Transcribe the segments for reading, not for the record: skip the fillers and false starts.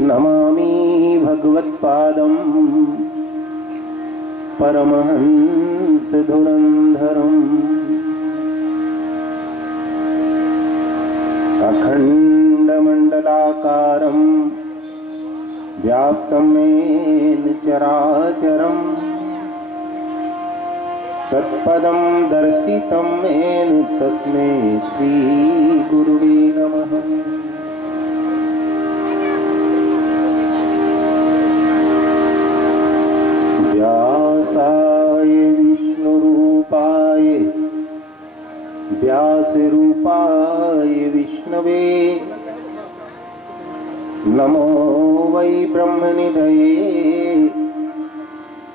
नमामि भगवत्पादं परमहंस धुरंधरम् अखंडमंडलाकारं व्याप्तं येन चराचरम् तत्पदं दर्शितं येन तस्मै श्री गुरुवे नमः। व्यासाय विष्णुरूपाय व्यासरूपाय विष्णवे नमो वै ब्रह्मनिधये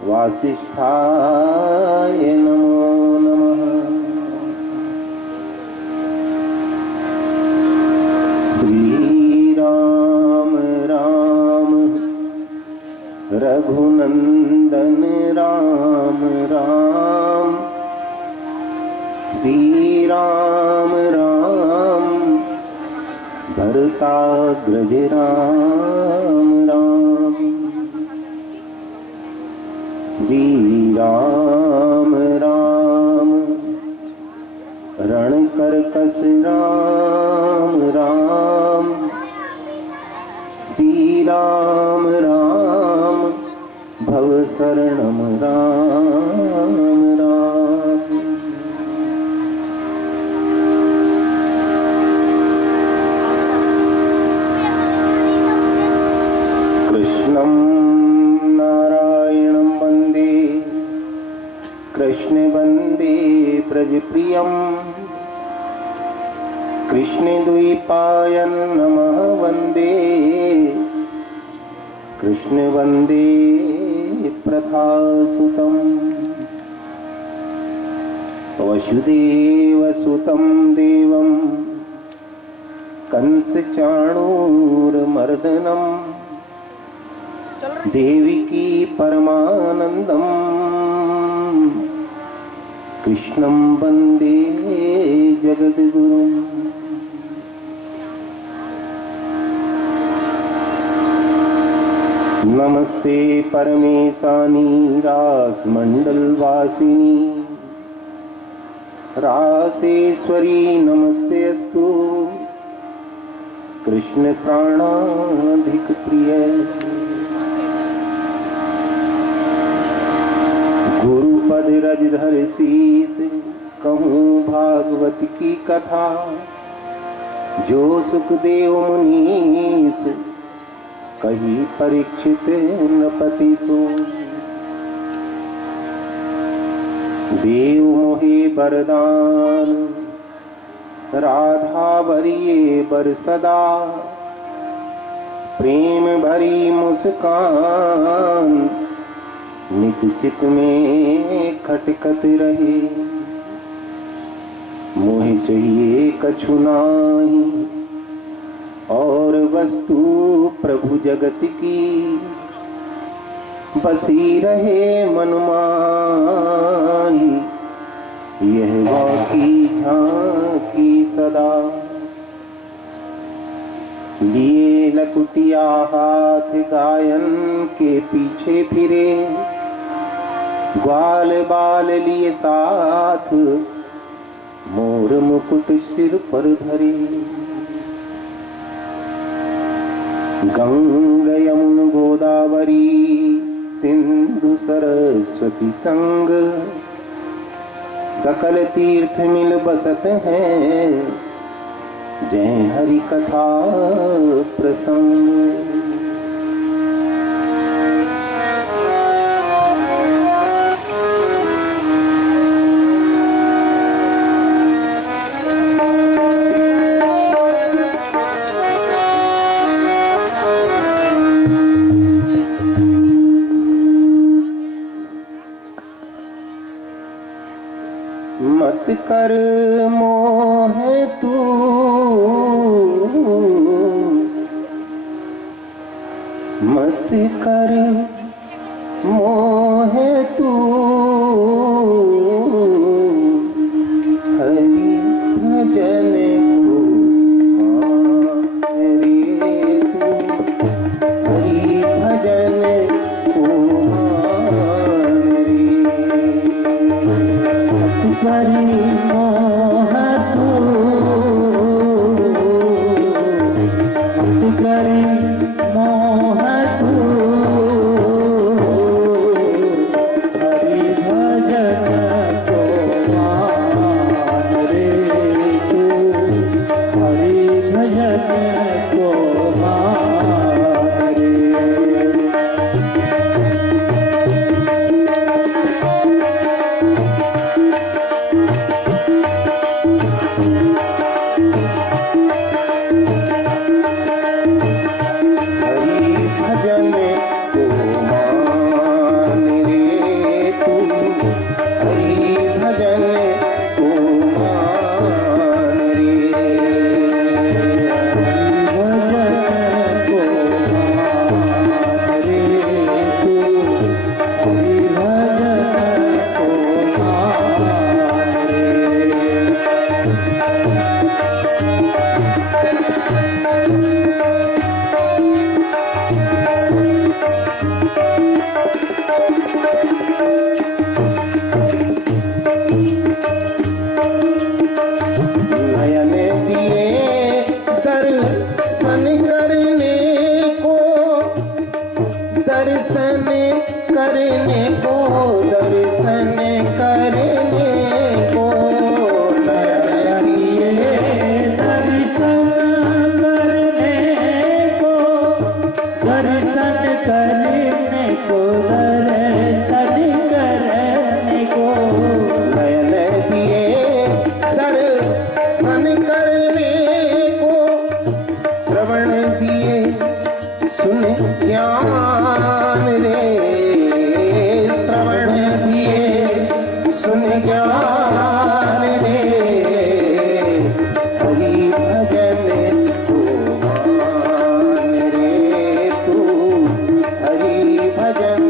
वासिष्ठाय नमो नमः। श्री राम राम रघुनंदन राम राम श्री राम राम भरताग्रज राम राम श्री राम राम रणकरकस राम राम श्री राम राम भवशरणं राम राम। कृष्णं नारायणं वन्दे कृष्ण वन्दे ब्रजप्रियम् कृष्णद्वैपायनं नमः वन्दे कृष्ण वन्दे प्रथासुतं वसुदेवसुतं देवं कंसचाणूरमर्दनं देवकी परमानन्दं कृष्णं वन्दे जगद्गुरुम्। नमस्ते परमेशानी रासमंडलवासिनी रासेश्वरी नमस्तेस्तु कृष्ण प्राणाधिक प्रिय। गुरुपद रजधर शीस कहूँ भागवत की कथा जो सुखदेव मुनीस कही परीक्षित नृपति सो। देव मोहे वरदान राधा भरिये बर सदा प्रेम भरी मुस्कान नित चित में खटकत रहे। मोहे चाहिए कछु नाही और वस्तु प्रभु जगत की बसी रहे मन माही। यह वाकी झांकी सदा लिए लकुटिया हाथ गायन के पीछे फिरे ग्वाल बाल लिए साथ मोर मुकुट सिर पर धरे। गंगा यमुना गोदावरी सिंधु सरस्वती संग सकल तीर्थ मिल बसत हैं जय हरि कथा प्रसंग। मत कर मोह तू मत कर मोह तू हरि भजन को रे तू करी मोह तू हरि भजन को मान रे तू हरि भजन को मान रे। दर्शन करने को दर्शन करने को नयन दिए दर्शन करने को दर्शन करने को दर्शन करने को नयन दिए दर्शन करने को श्रवण दिए सुन ज्ञान रे श्रवण दिए सुन ज्ञान रे हरि भजन को मान रे तू हरि भजन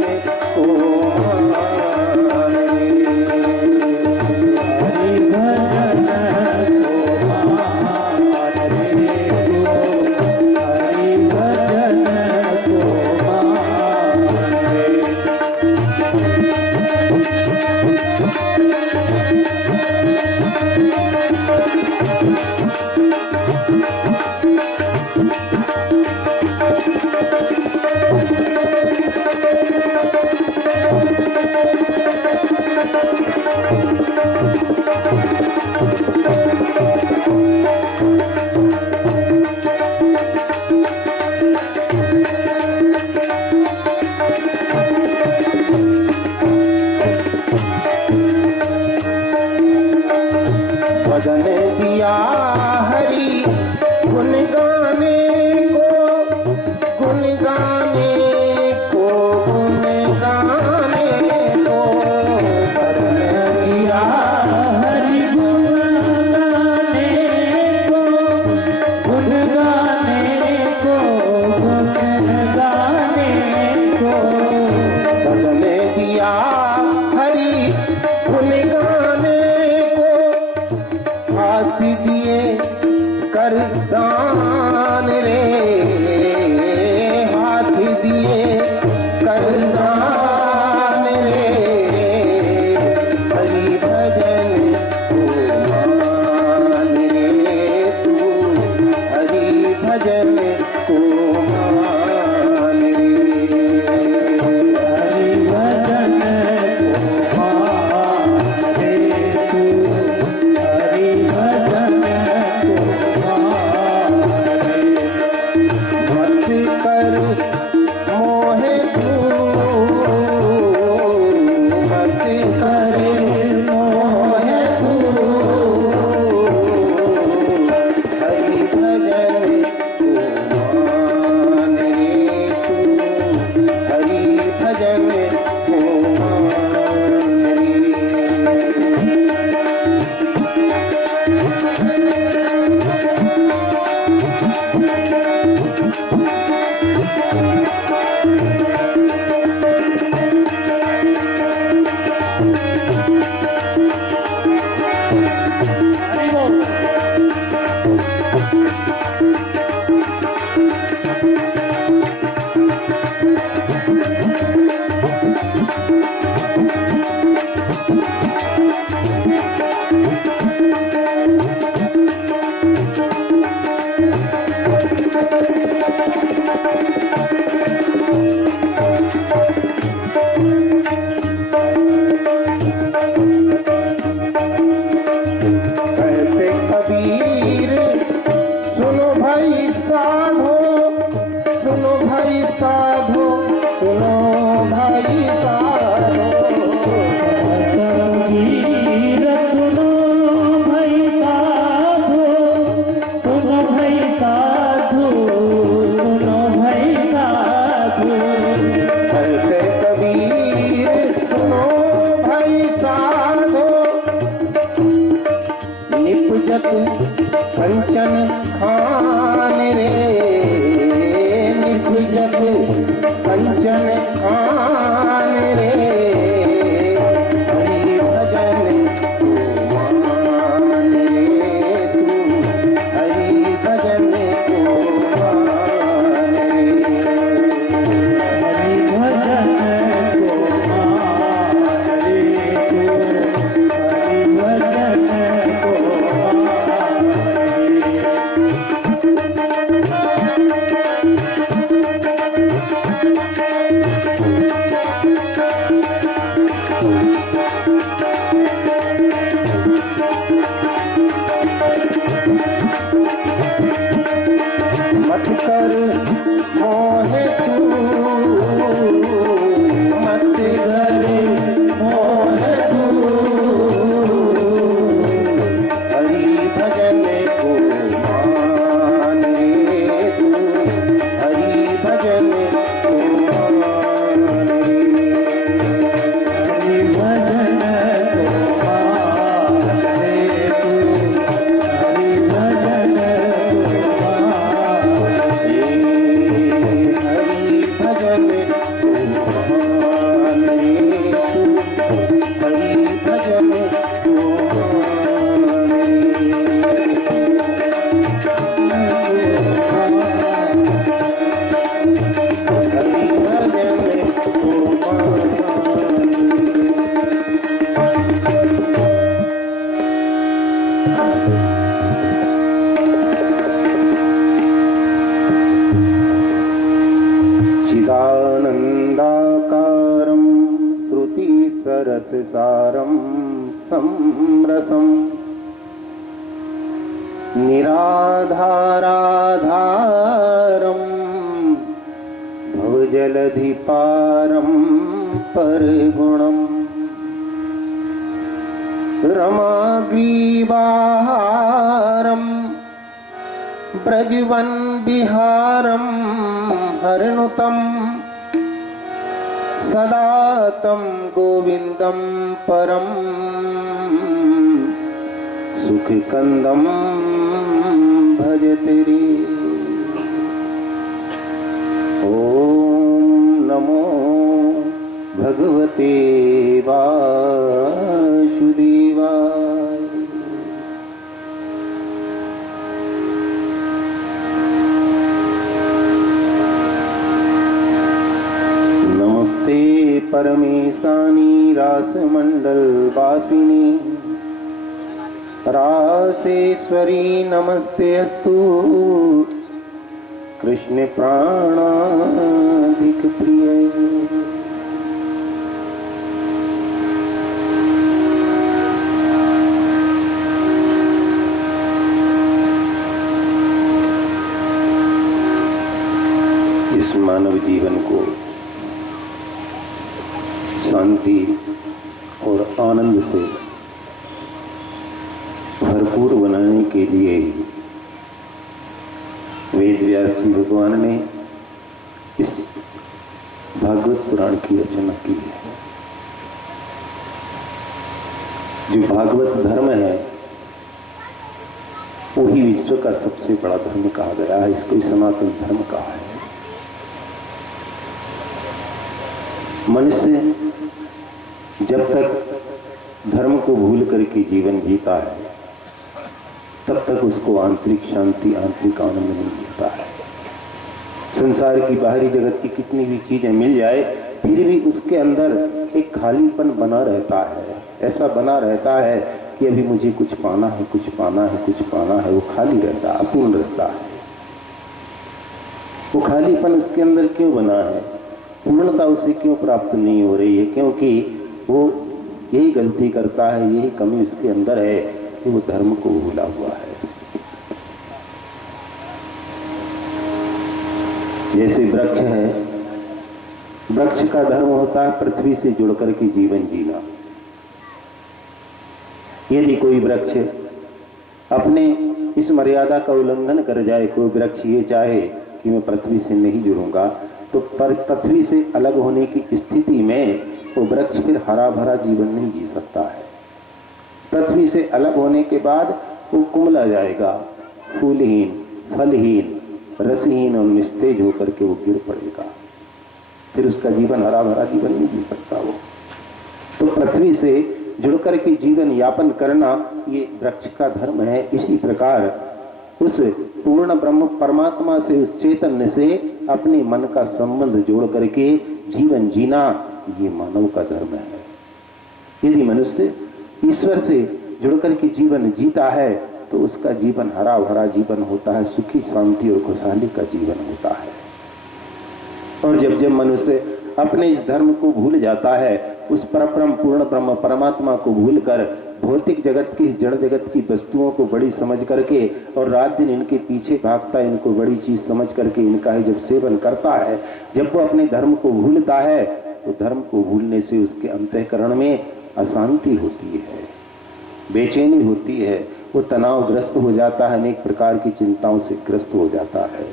जग कंचन कान रे हरि भजन को मान रे तू हरि भजन को मान रे हरि भजन को मान रे तू हरि भजन को मान मत कर मोहे तू मत कर मोहे तू हरि भजन को मान रे तू हरि भजन को मान रे हरि भजन को मान रे तू हरि भजन को मान हरि भजन को मान रे तू हरि भजन को मान हरि भजन को चिदानन्दाकारं श्रुतिसरससारं संरसं निराधाराधारं भवजलधिपारं परगुणं रमाग्रीवाहारं ब्रजवनविहारं हरनुतं सदा तं गोविन्दं परं सुखकन्दं भजते रे ॐ नमो भगवते वासुदेवाय। नमस्ते परमेशानी रासमंडल वासिनी रासेश्वरी नमस्ते अस्तु कृष्ण प्राणाधिक प्रिय। इस मानव जीवन को शांति और आनंद से भरपूर बनाने के लिए वेद व्यास जी भगवान ने इस भागवत पुराण की रचना की है। जो भागवत धर्म है वही विश्व का सबसे बड़ा धर्म कहा गया है। इसको सनातन धर्म कहा है। मनुष्य जब तक धर्म को भूल करके जीवन जीता है तब तक उसको आंतरिक शांति आंतरिक आनंद नहीं मिलता है। संसार की बाहरी जगत की कितनी भी चीजें मिल जाए फिर भी उसके अंदर एक खालीपन बना रहता है। ऐसा बना रहता है कि अभी मुझे कुछ पाना है, कुछ पाना है, कुछ पाना है। वो खाली रहता है, अपूर्ण रहता है। वो खालीपन उसके अंदर क्यों बना है, पूर्णता उसे क्यों प्राप्त नहीं हो रही है? क्योंकि वो यही गलती करता है, यही कमी उसके अंदर है कि वो धर्म को भूला हुआ है। जैसे वृक्ष है, वृक्ष का धर्म होता है पृथ्वी से जुड़ करके जीवन जीना। यदि कोई वृक्ष अपने इस मर्यादा का उल्लंघन कर जाए, कोई वृक्ष ये चाहे कि मैं पृथ्वी से नहीं जुड़ूंगा, तो पृथ्वी से अलग होने की स्थिति में वो वृक्ष फिर हरा भरा जीवन नहीं जी सकता है। पृथ्वी से अलग होने के बाद वो कुम्हला जाएगा, फूलहीन, फलहीन, रसहीन और निस्तेज होकर के वो गिर पड़ेगा, फिर उसका जीवन हरा भरा जीवन नहीं जी सकता वो। तो पृथ्वी से जुड़कर के जीवन यापन करना ये वृक्ष का धर्म है। इसी प्रकार उस पूर्ण ब्रह्म परमात्मा से, उस चैतन्य से अपने मन का संबंध जोड़ करके जीवन जीना ये मानव का धर्म है। यदि मनुष्य ईश्वर से जुड़कर के जीवन जीता है तो उसका जीवन हरा भरा जीवन होता है, सुखी शांति और खुशहाली का जीवन होता है। और जब जब मनुष्य अपने इस धर्म को भूल जाता है, उस परब्रह्म पूर्ण ब्रह्म परमात्मा को भूलकर भौतिक जगत की, जड़ जगत की वस्तुओं को बड़ी समझ करके और रात दिन इनके पीछे भागता है, इनको बड़ी चीज समझ करके इनका ही जब सेवन करता है, जब वो अपने धर्म को भूलता है तो धर्म को भूलने से उसके अंतःकरण में अशांति होती है, बेचैनी होती है, वो तनावग्रस्त हो जाता है, अनेक प्रकार की चिंताओं से ग्रस्त हो जाता है,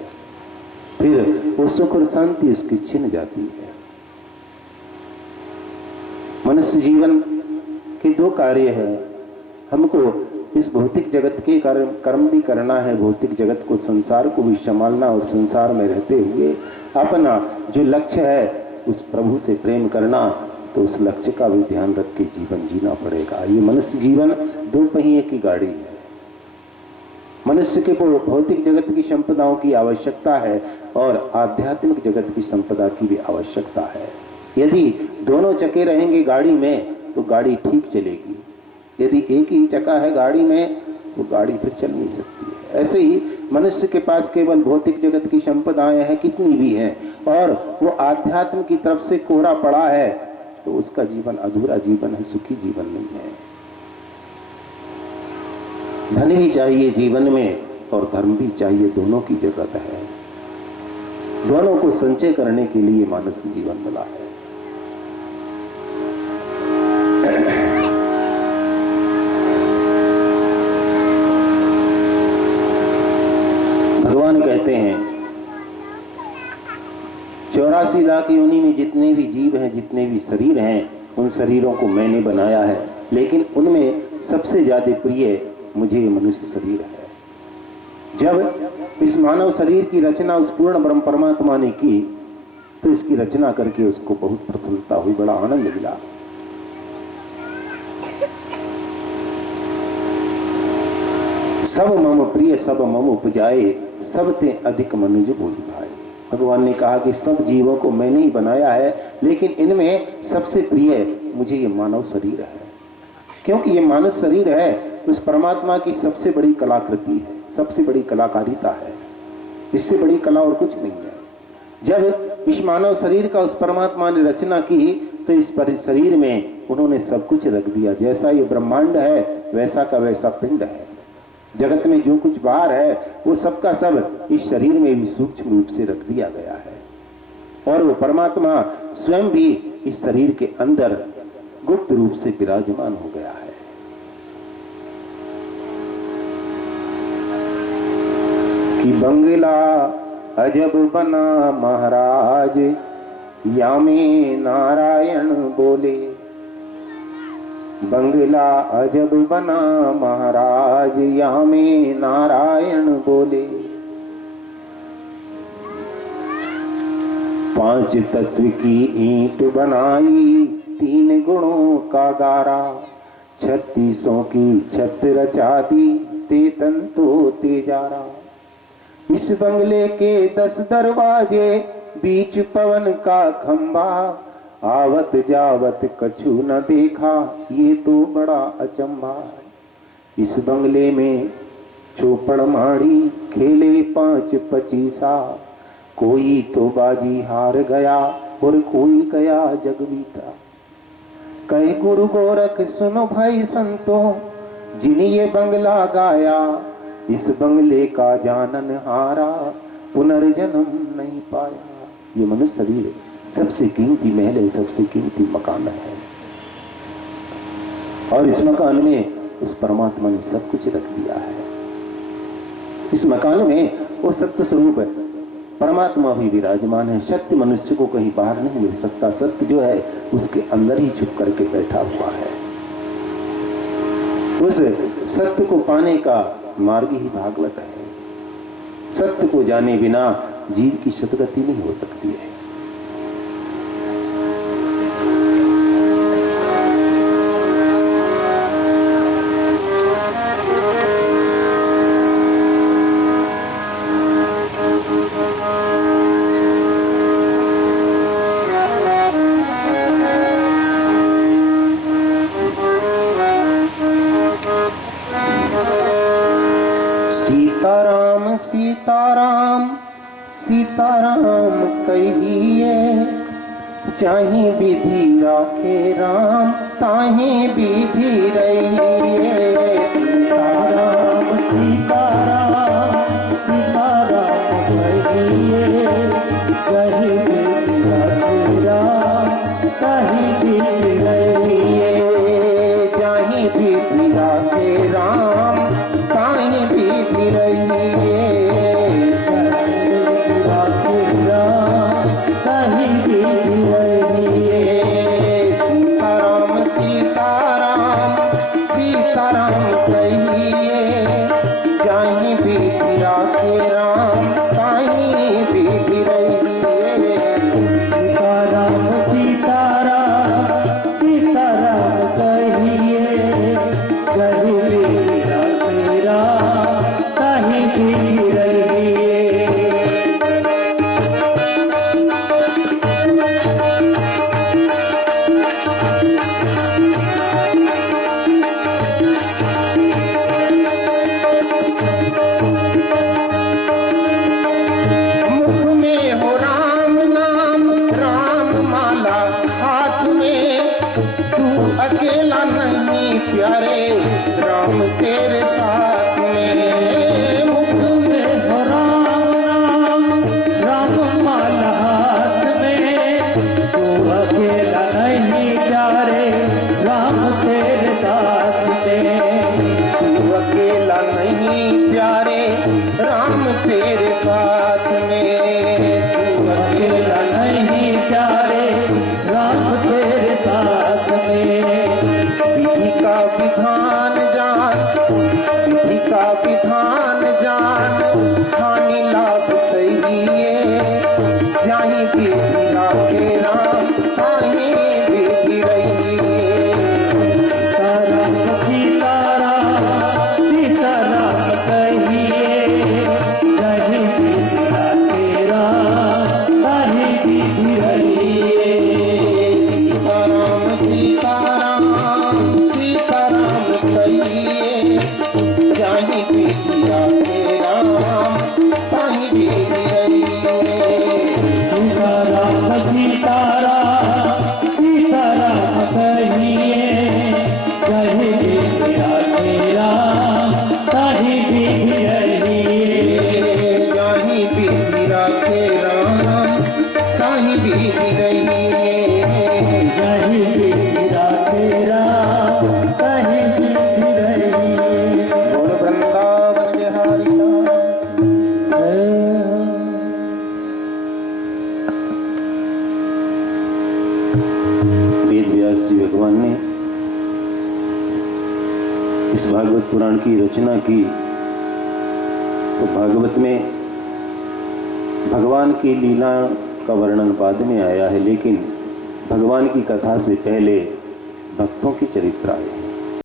फिर वो सुख और शांति उसकी छिन जाती है। मनुष्य जीवन के दो कार्य है, हमको इस भौतिक जगत के कर्म भी करना है, भौतिक जगत को, संसार को भी संभालना और संसार में रहते हुए अपना जो लक्ष्य है उस प्रभु से प्रेम करना, तो उस लक्ष्य का भी ध्यान रख के जीवन जीना पड़ेगा। ये मनुष्य जीवन दो पहिए की गाड़ी है। मनुष्य के भौतिक जगत की संपदाओं की आवश्यकता है और आध्यात्मिक जगत की संपदा की भी आवश्यकता है। यदि दोनों चक्के रहेंगे गाड़ी में तो गाड़ी ठीक चलेगी, यदि एक ही चक्का है गाड़ी में तो गाड़ी फिर चल नहीं सकती है। ऐसे ही मनुष्य के पास केवल भौतिक जगत की संपदाएं हैं, कितनी भी हैं, और वो आध्यात्म की तरफ से कोरा पड़ा है तो उसका जीवन अधूरा जीवन है, सुखी जीवन नहीं है। धन भी चाहिए जीवन में और धर्म भी चाहिए, दोनों की जरूरत है। दोनों को संचय करने के लिए मानव जीवन मिला है। भगवान कहते हैं 84 लाख योनि में जितने भी जीव हैं, जितने भी शरीर हैं, उन शरीरों को मैंने बनाया है, लेकिन उनमें सबसे ज्यादा प्रिय मुझे मनुष्य शरीर है। जब इस मानव शरीर की रचना उस पूर्ण ब्रह्म परमात्मा ने की तो इसकी रचना करके उसको बहुत प्रसन्नता हुई, बड़ा आनंद मिला। सब मम प्रिय सब मम उपजाए, सब ते अधिक मनुज बोझ भाई। भगवान ने कहा कि सब जीवों को मैंने ही बनाया है, लेकिन इनमें सबसे प्रिय मुझे ये मानव शरीर है, क्योंकि ये मानव शरीर है उस परमात्मा की सबसे बड़ी कलाकृति है, सबसे बड़ी कलाकारिता है। इससे बड़ी कला और कुछ नहीं है। जब इस मानव शरीर का उस परमात्मा ने रचना की तो इस शरीर में उन्होंने सब कुछ रख दिया। जैसा ये ब्रह्मांड है वैसा का वैसा पिंड है। जगत में जो कुछ बाहर है वो सब का सब इस शरीर में भी सूक्ष्म रूप से रख दिया गया है, और वो परमात्मा स्वयं भी इस शरीर के अंदर गुप्त रूप से विराजमान हो गया है। कि बंगला अजब बना महाराज, या में नारायण बोले। बंगला अजब बना महाराज, या में नारायण बोले। 5 तत्व की ईंट बनाई, 3 गुणों का गारा। 36 की छत रचा दी, तेतन तो तेजारा। इस बंगले के 10 दरवाजे, बीच पवन का खंबा। आवत जावत कछु न देखा, ये तो बड़ा अचंभा। इस बंगले में चौपड़ माड़ी, खेले 5 पचीसा। कोई तो बाजी हार गया, और कोई गया जगबीता। कहे गुरु गोरख सुनो भाई संतों, जिन्हें ये बंगला गाया। इस बंगले का जानन हारा, पुनर्जन्म नहीं पाया। ये मनुष्य शरीर सबसे कीमती महल है, सबसे कीमती मकान है, और इस मकान में उस परमात्मा ने सब कुछ रख दिया है। इस मकान में वो सत्य स्वरूप है, परमात्मा भी विराजमान है। सत्य मनुष्य को कहीं बाहर नहीं मिल सकता, सत्य जो है उसके अंदर ही छुप करके बैठा हुआ है। उस सत्य को पाने का मार्ग ही भागवत है। सत्य को जाने बिना जीव की सदगति नहीं हो सकती है। सीताराम सीताराम सीताराम कहिए, चाहे विधि राखे राम ताहे विधि रहिए। सीताराम सीताराम सीताराम कहिए, कहीं भी राखे राम कहीं भी रहिए। चाहे विधि राखे राम ताहे विधि रहिए। कहीं भी रहिए। सीताराम सीताराम सीताराम कहिए, चाहे विधि राखे राम ताहे विधि रहिए। सीताराम सीताराम सीताराम कहिए, कहीं भी राखे राम कहीं भी रहिए। मुख में हो राम नाम राम माला हाथ में, तू अकेला नहीं प्यारे राम तेरे साथ में। मुख में हो राम नाम राम माला हाथ में, तू अकेला नहीं प्यारे राम तेरे साथ में। तू अकेला नहीं प्यारे राम तेरे साथ में। तू अकेला नहीं प्यारे राम तेरे साथ में। विधि का विधान जान, विधि का विधान जान, हानि लाभ सही है। जाहि विधि राखे राम ताहि विधि रहिए। सीताराम सीताराम सीताराम कहिए, कहीं भी राखे राम कहीं भी रहिए। सीताराम सीताराम सीताराम कहिए, जाहि विधि राखे राम ताहि विधि रहिए। सीताराम सीताराम सीताराम कहिए, कहीं भी राखे राम कहीं भी रहिए। जाहि विधि राखे राम ताहि विधि रहिए। कहीं भी राखे राम कहीं भी रहिए। बोल वृंदावन बिहारी लाल। वेद व्यास जी भगवान ने इस भागवत पुराण की रचना की तो भागवत में भगवान की लीला का वर्णन बाद में आया है, लेकिन भगवान की कथा से पहले भक्तों के चरित्र आए हैं।